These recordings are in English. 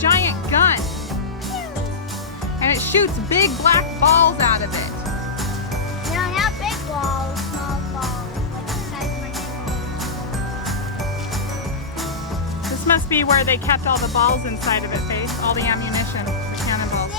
Giant gun, and it shoots big black balls out of it. No, not big balls, small balls, like the size of my neighborhood. This must be where they kept all the balls inside of it, Faith. All the ammunition, the cannonballs.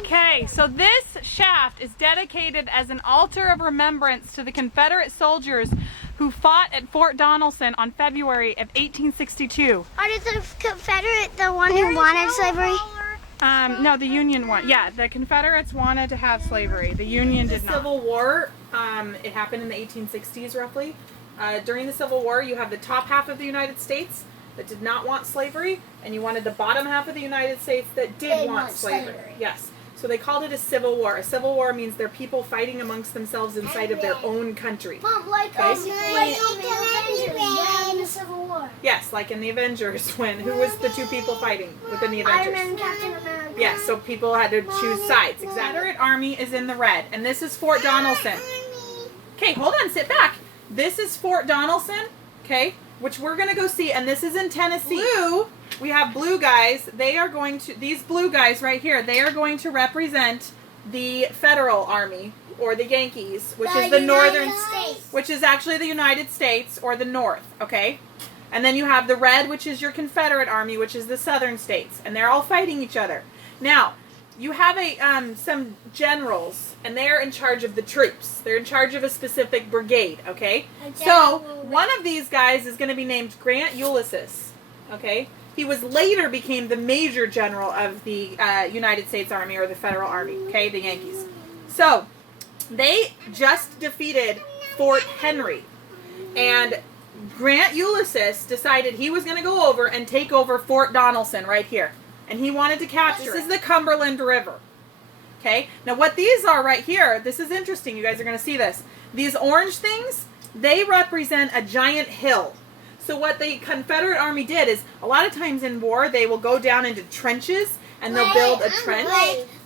Okay, so this shaft is dedicated as an altar of remembrance to the Confederate soldiers who fought at Fort Donelson on February of 1862. Are the Confederate the one who wanted slavery? No, the Union one. Yeah, the Confederates wanted to have slavery. The Union did not. Civil War, it happened in the 1860s roughly. During the Civil War, you have the top half of the United States that did not want slavery, and you wanted the bottom half of the United States that did want slavery. Yes. So they called it a civil war. A civil war means they're people fighting amongst themselves inside of their own country. Like in the Civil War. Yes, like in the Avengers, who was the two people fighting within the Avengers? Iron Man and Captain America. Yes, so people had to choose sides. Exactly. The Confederate Army is in the red, and this is Fort Donelson. Okay, hold on, sit back. This is Fort Donelson, okay, which we're going to go see, and this is in Tennessee. Blue, we have blue guys. They are going to, these blue guys right here, they are going to represent the Federal Army, or the Yankees, which is the northern States. Which is actually the United States, or the North, okay? And then you have the red, which is your Confederate Army, which is the southern states, and they're all fighting each other. Now, you have some generals, and they're in charge of the troops. They're in charge of a specific brigade, okay? So, one of these guys is going to be named Grant Ulysses, okay? He was later became the major general of the United States Army, or the Federal Army, okay, the Yankees. So, they just defeated Fort Henry, and Grant Ulysses decided he was going to go over and take over Fort Donelson right here. And he wanted to capture it. This is the Cumberland River. Okay? Now what these are right here, this is interesting. You guys are going to see this. These orange things, they represent a giant hill. So what the Confederate Army did is, a lot of times in war, they will go down into trenches and they'll build a trench.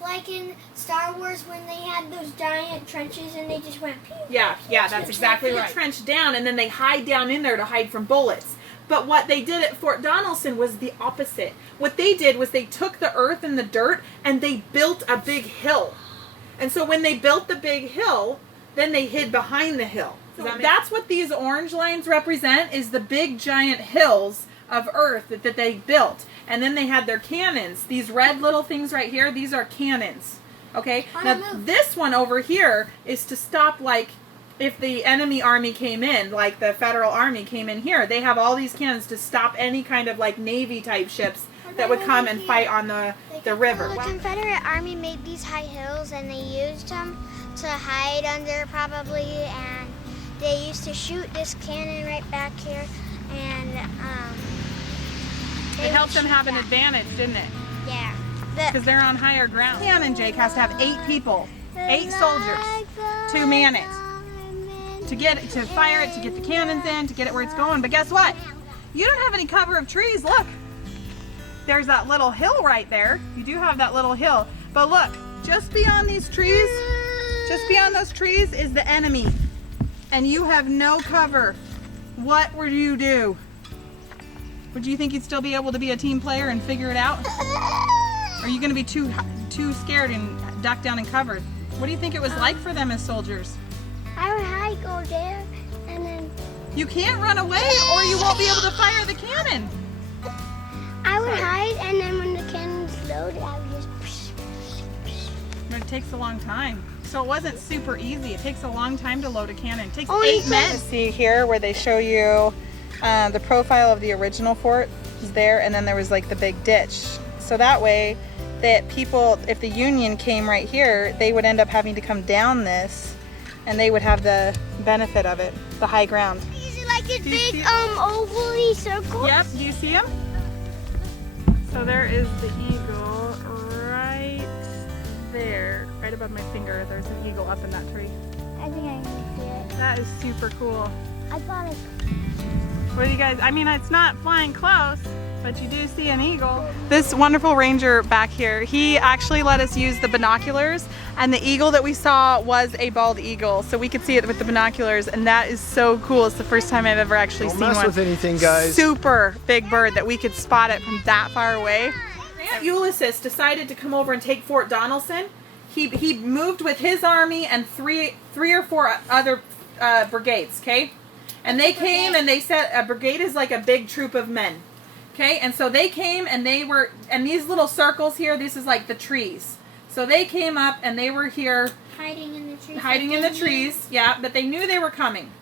Like in Star Wars when they had those giant trenches and they just went pew. Yeah, that's exactly right. Trench down, and then they hide down in there to hide from bullets. But what they did at Fort Donelson was the opposite. What they did was they took the earth and the dirt and they built a big hill. And so when they built the big hill, then they hid behind the hill. That's what these orange lines represent, is the big giant hills of earth that they built. And then they had their cannons. These red little things right here, these are cannons. Okay? Now this one over here is to stop, like, if the enemy army came in, like the Federal Army came in here, they have all these cannons to stop any kind of like Navy type ships that would come and fight on the river. The Confederate Army made these high hills and they used them to hide under probably, and they used to shoot this cannon right back here, and it helped them have an advantage, didn't it? Yeah. Because they're on higher ground. Cannon, Jake, has to have 8 people, 8 soldiers to man it. To fire it, to get the cannons in, to get it where it's going. But guess what? You don't have any cover of trees. Look, there's that little hill right there. You do have that little hill. But look, just beyond these trees, just beyond those trees is the enemy. And you have no cover. What would you do? Would you think you'd still be able to be a team player and figure it out? Or are you going to be too scared and ducked down and covered? What do you think it was like for them as soldiers? I would hide, go there, and then... You can't run away or you won't be able to fire the cannon. I would hide, and then when the cannon's loaded, I would just... But it takes a long time. So it wasn't super easy. It takes a long time to load a cannon. It takes Oh, 8 you minutes. See here where they show you the profile of the original fort is there, and then there was like the big ditch. So that way that people, if the Union came right here, they would end up having to come down this, and they would have the benefit of it, the high ground. Is it like this Do you see big it? ovally circle? Yep, do you see him? So there is the eagle right there, right above my finger. There's an eagle up in that tree. I think I can see it. That is super cool. I thought it. What do you guys, I mean, it's not flying close, but you do see an eagle. This wonderful ranger back here, he actually let us use the binoculars, and the eagle that we saw was a bald eagle, so we could see it with the binoculars, and that is so cool. It's the first time I've ever actually Don't seen mess one. with anything, guys. Super big bird that we could spot it from that far away. Grant Ulysses decided to come over and take Fort Donelson. He moved with his army and three or four other brigades, okay? And they came and they said a brigade is like a big troop of men. Okay, and so they came and they were, and these little circles here, this is like the trees. So they came up and they were here Hiding in the trees. hiding in the trees, yeah, but they knew they were coming.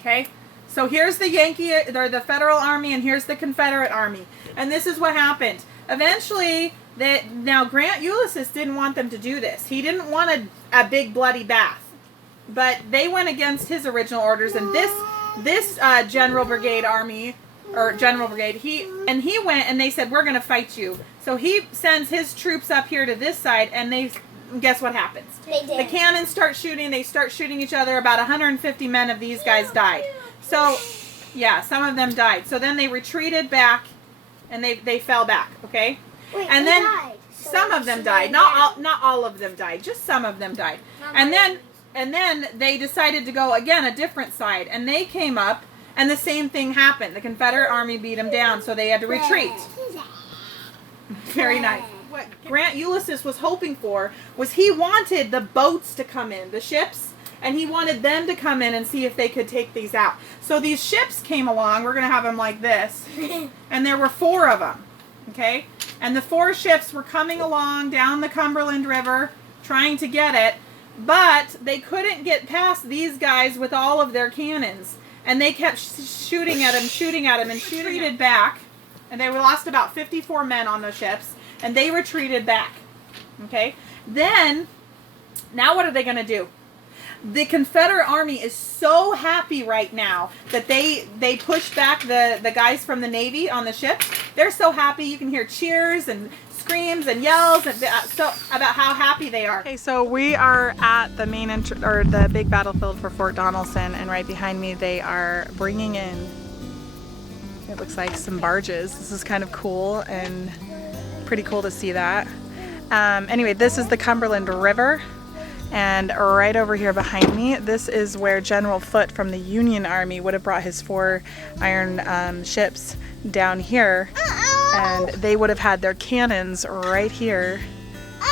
Okay, so here's the Yankee, or the Federal Army, and here's the Confederate Army. And this is what happened. Eventually, now Grant Ulysses didn't want them to do this. He didn't want a big bloody bath. But they went against his original orders, and this General Brigade Army, or General Brigade, he went and they said, we're going to fight you. So he sends his troops up here to this side, and guess what happens? They did. The cannons start shooting, they start shooting each other. About 150 men of these guys died. So, yeah, some of them died. So then they retreated back, and they fell back, okay? Wait, And who then died? So some of them it's died. not Not all of them died. Just some of them died. Not And all then they decided to go again a different side, and they came up, and the same thing happened. The Confederate Army beat them down, so they had to retreat. Very nice. What Grant Ulysses was hoping for was he wanted the boats to come in, the ships, and he wanted them to come in and see if they could take these out. So these ships came along. We're going to have them like this, and there were 4 of them, okay? And the 4 ships were coming along down the Cumberland River trying to get it, but they couldn't get past these guys with all of their cannons. And they kept shooting at him, and retreated back. And they lost about 54 men on the ships, and they retreated back. Okay? Then, now what are they going to do? The Confederate Army is so happy right now that they pushed back the guys from the Navy on the ships. They're so happy. You can hear cheers and screams and yells and so about how happy they are. Okay, so we are at the main or the big battlefield for Fort Donelson, and right behind me they are bringing in, it looks like, some barges. This is kind of cool and pretty cool to see that. Anyway, this is the Cumberland River, and right over here behind me, this is where General Foote from the Union Army would have brought his 4 iron ships down here. And they would have had their cannons right here.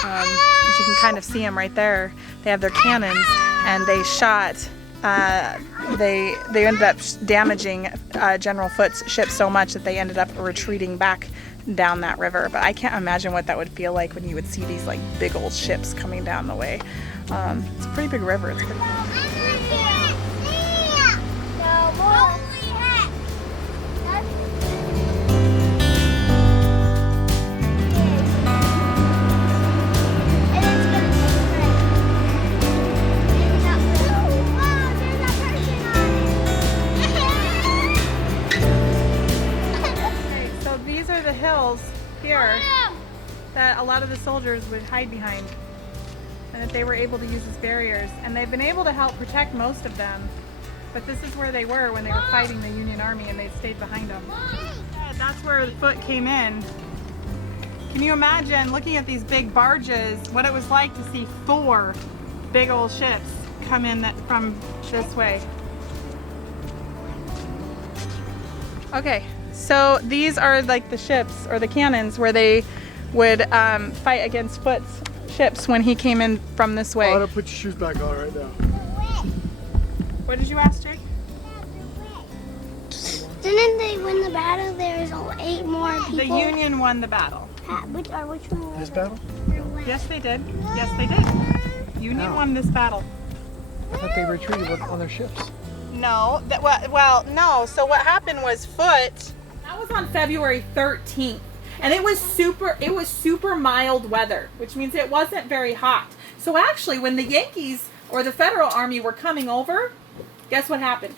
As you can kind of see them right there. They have their cannons, and they shot. They ended up damaging General Foote's ship so much that they ended up retreating back down that river. But I can't imagine what that would feel like when you would see these like big old ships coming down the way. It's a pretty big river. It's pretty cool. Hills here that a lot of the soldiers would hide behind, and that they were able to use as barriers, and they've been able to help protect most of them, but this is where they were when they were fighting the Union Army, and they stayed behind them. That's where the Foote came in. Can you imagine looking at these big barges, what it was like to see 4 big old ships come in from this way? Okay. So these are like the ships, or the cannons, where they would fight against Foote's ships when he came in from this way. Oh, to put your shoes back on right now. What did you ask, Jake? Didn't they win the battle? There's 8 more people. The Union won the battle. Which one? This battle? Yes, they did. Yes, they did. Union won this battle. I thought they retreated on their ships. No, no. So what happened was Foote. That was on February 13th, and it was super mild weather, which means it wasn't very hot. So actually, when the Yankees or the Federal Army were coming over, guess what happened?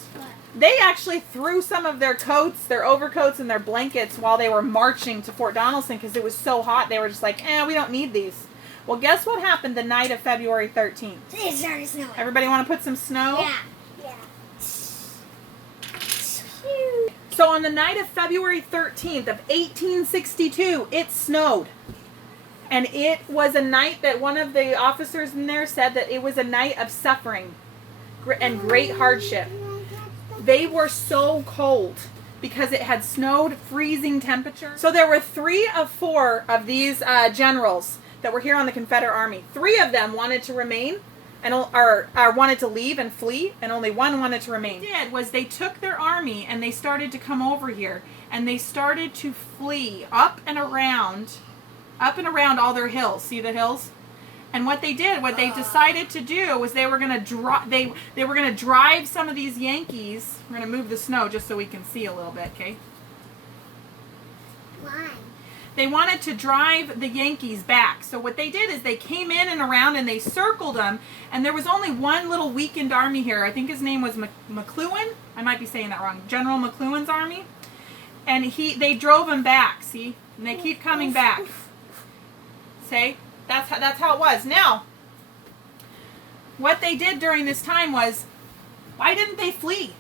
They actually threw some of their coats, their overcoats, and their blankets while they were marching to Fort Donelson because it was so hot. They were just like, we don't need these. Well, guess what happened the night of February 13th? It started snowing. Everybody want to put some snow? Yeah. So on the night of February 13th of 1862, it snowed. And it was a night that one of the officers in there said that it was a night of suffering and great hardship. They were so cold because it had snowed, freezing temperature. So there were 3 of 4 of these generals that were here on the Confederate Army. 3 of them wanted to remain and or wanted to leave and flee, and only 1 wanted to remain. What they did was they took their army and they started to come over here, and they started to flee up and around all their hills. See the hills? And what they decided to do was they were going to drive some of these Yankees. We're going to move the snow just so we can see a little bit, okay? Why? They wanted to drive the Yankees back. So what they did is they came in and around and they circled them, and there was only one little weakened army here. I think his name was McClellan. I might be saying that wrong. General McClellan's army. And they drove him back, see? And they keep coming back. See? That's how it was. Now, what they did during this time was, why didn't they flee?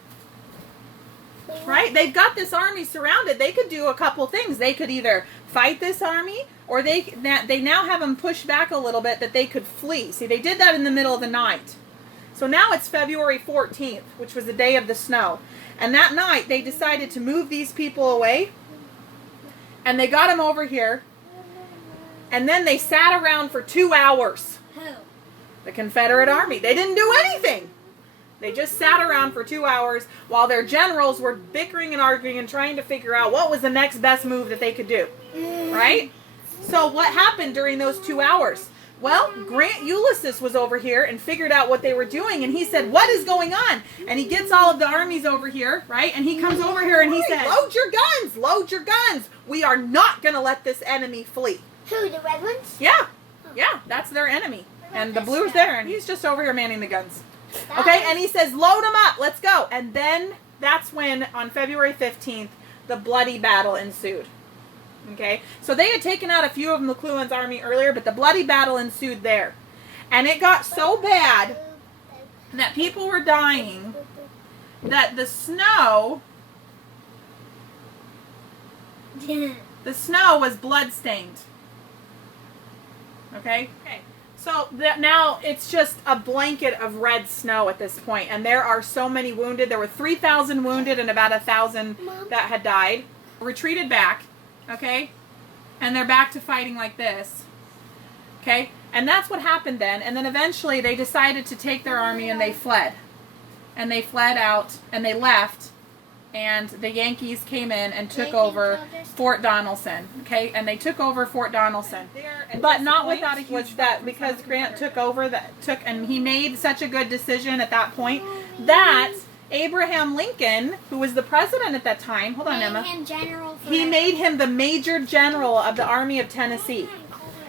Right? They've got this army surrounded. They could do a couple things. They could either fight this army, or they now have them pushed back a little bit that they could flee. See, they did that in the middle of the night. So now it's February 14th, which was the day of the snow. And that night, they decided to move these people away, and they got them over here. And then they sat around for 2 hours. Who? The Confederate Army. They didn't do anything. They just sat around for 2 hours while their generals were bickering and arguing and trying to figure out what was the next best move that they could do. Right? So what happened during those 2 hours? Well, Grant Ulysses was over here and figured out what they were doing, and he said, "What is going on?" And he gets all of the armies over here, right? And he comes over here and he says, "Load your guns! Load your guns! We are not going to let this enemy flee." Who, the red ones? Yeah. Yeah, that's their enemy. And the blue's there, and he's just over here manning the guns. Okay, and he says, "Load them up, let's go." And then that's when, on February 15th, the bloody battle ensued. Okay, so they had taken out a few of McClellan's army earlier, but the bloody battle ensued there. And it got so bad that people were dying that the snow was blood-stained. Okay? Okay. So now it's just a blanket of red snow at this point, and there are so many wounded. There were 3,000 wounded and about 1,000 that had died. Retreated back, okay? And they're back to fighting like this, okay? And that's what happened then. And then eventually they decided to take their army and they fled. And they fled out and they left. And the Yankees came in and took over Fort Donelson, okay? And they took over Fort Donelson, but not without a huge fight, because Grant took over and he made such a good decision at that point that Abraham Lincoln, who was the president at that time, hold on, Emma, he made him the Major General of the Army of Tennessee.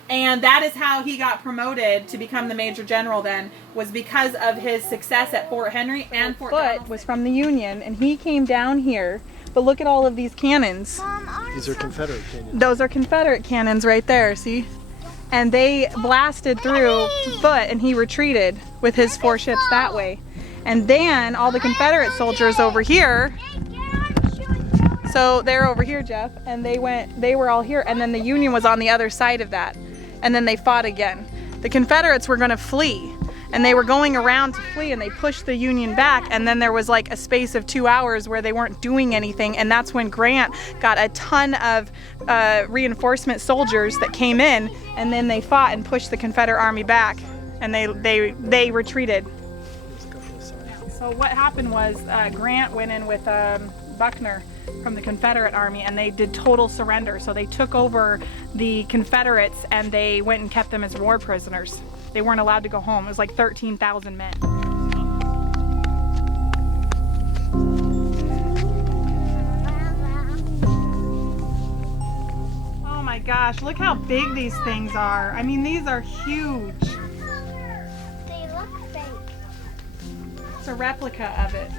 And that is how he got promoted to become the Major General then, was because of his success at Fort Henry and Fort Donelson. Was from the Union, and he came down here. But look at all of these cannons. These are Confederate cannons. Those are Confederate cannons right there, see? And they blasted through Foote, and he retreated with his 4 ships that way. And then all the Confederate soldiers over here, so they're over here, Jeff, and they were all here, and then the Union was on the other side of that. And then they fought again. The Confederates were going to flee, and they were going around to flee, and they pushed the Union back, and then there was like a space of 2 hours where they weren't doing anything, and that's when Grant got a ton of reinforcement soldiers that came in, and then they fought and pushed the Confederate army back, and they retreated. So what happened was Grant went in with Buckner, from the Confederate Army, and they did total surrender. So they took over the Confederates and they went and kept them as war prisoners. They weren't allowed to go home. It was like 13,000 men. Oh my gosh, look how big these things are. I mean, these are huge. They look fake. It's a replica of it.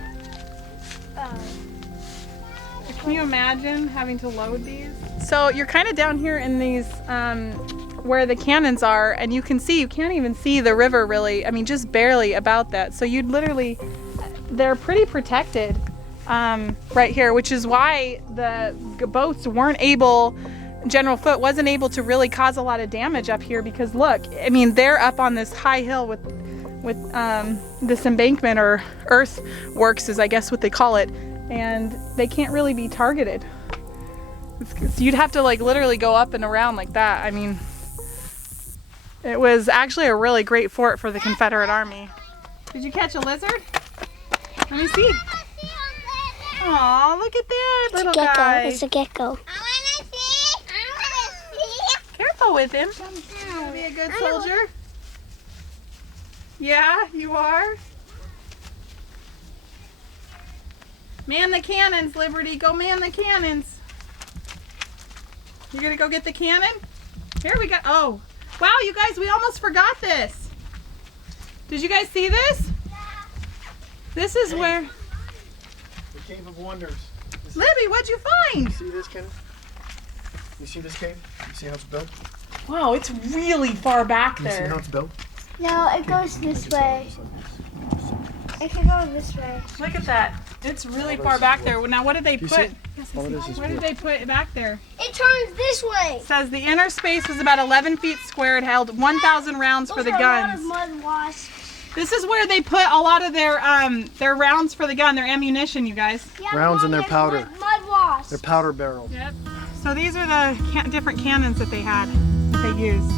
Can you imagine having to load these? So you're kind of down here in these, where the cannons are, and you can't even see the river really. I mean, just barely about that. So you'd literally, they're pretty protected right here, which is why the boats weren't able, General Foote wasn't able to really cause a lot of damage up here, because look, I mean, they're up on this high hill with this embankment, or earthworks is I guess what they call it, and they can't really be targeted. You'd have to like literally go up and around like that. I mean, it was actually a really great fort for the Confederate Army. Did you catch a lizard? Let me see. Aw, look at that little guy. It's a gecko. I want to see. Careful with him. Be a good soldier. Yeah, you are. Man the cannons, Liberty. Go man the cannons. You gonna go get the cannon? Here we go. Oh, wow, you guys, we almost forgot this. Did you guys see this? Yeah. This is where... The Cave of Wonders. Libby, what'd you find? You see this, Ken? You see this cave? You see how it's built? Wow, it's really far back You see there. how it's built? No, it goes this way. It can go this way. Look at that. It's really far back there. Now, what did they You put? see? All it is What did wood. they put back there? It turns this way. It says the inner space was about 11 feet square. It held 1,000 rounds for the guns. A lot of mud wasps. This is where they put a lot of their rounds for the gun, their ammunition, you guys. Yeah, Rounds Mom, in their there's powder. Mud wasps. They're powder barrels. Yep. So these are the different cannons that they had, that they used.